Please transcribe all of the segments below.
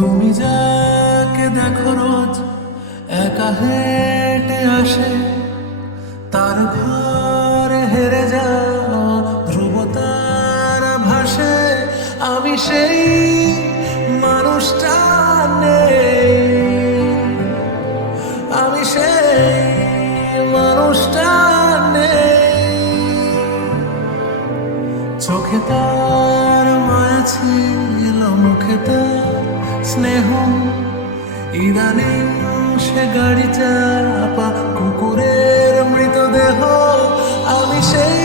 তুমি যাকে দেখো রোজ একা হেঁটে আসে, তার ঘরে হেরে যাও ধ্রুবতারা ভাসে। আমি সেই মানুষটা নেই, আমি সেই মানুষটা নেই। চোখে তার মায়া ছিল, মুখে তার স্নেহ, ইদানিং সে গাড়ি চাপা কুকুরের মৃতদেহ। আমি সেই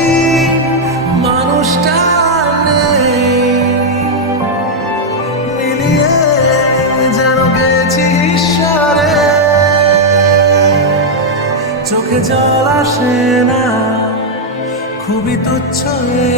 মানুষটা নেই, মিলিয়ে যেন গেছি ঈশ্বরে। চোখে জল আসে না, খুবই তুচ্ছ এ